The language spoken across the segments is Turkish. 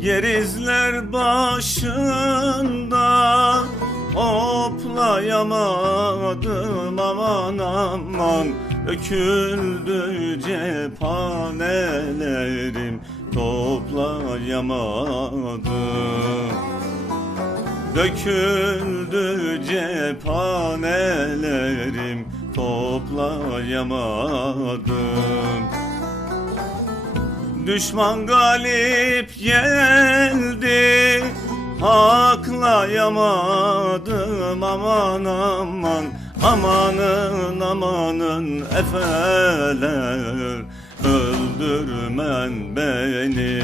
Gerizler başında Hoplayamadım aman aman. Döküldü cephanelerim Toplayamadım. Döküldü cephanelerim Toplayamadım Düşman galip geldi. Haklayamadım aman aman Amanın amanın efeler. Öldürmen beni.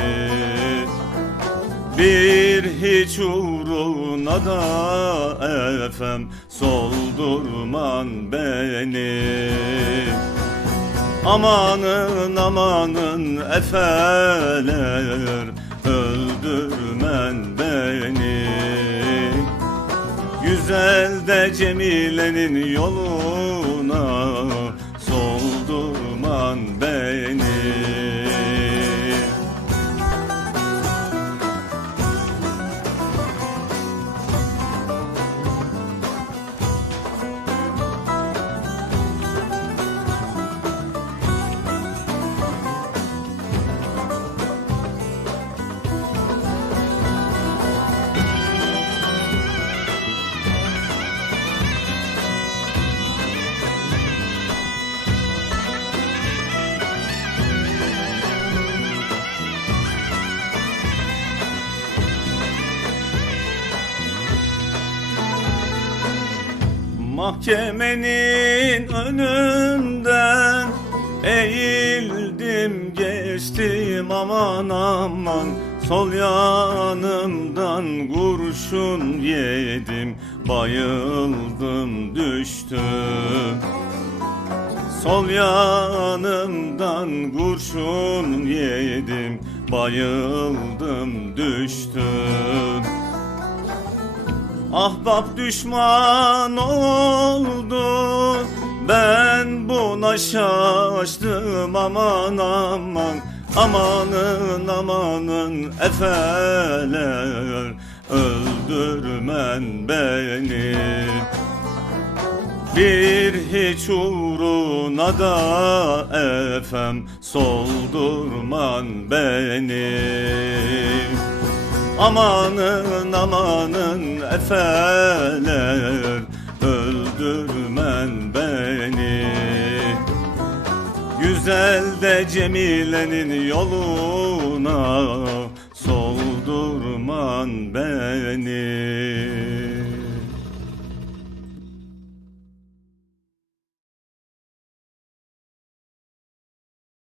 Bir hiç uğruna da efem soldurman beni Amanın amanın efeler öldürmen beni. Güzel de Cemile'nin yoluna soldurman beni Mahkemenin önünden eğildim geçtim aman aman. Sol yanımdan kurşun yedim bayıldım düştüm. Sol yanımdan kurşun yedim bayıldım düştüm Ahbap düşman oldu. Ben buna şaştım. Aman aman Amanın amanın efeler. Öldürmen beni. Bir hiç uğruna da efem soldurman beni Amanın amanın efeler öldürmen beni. Güzel de Cemile'nin yoluna soldurman beni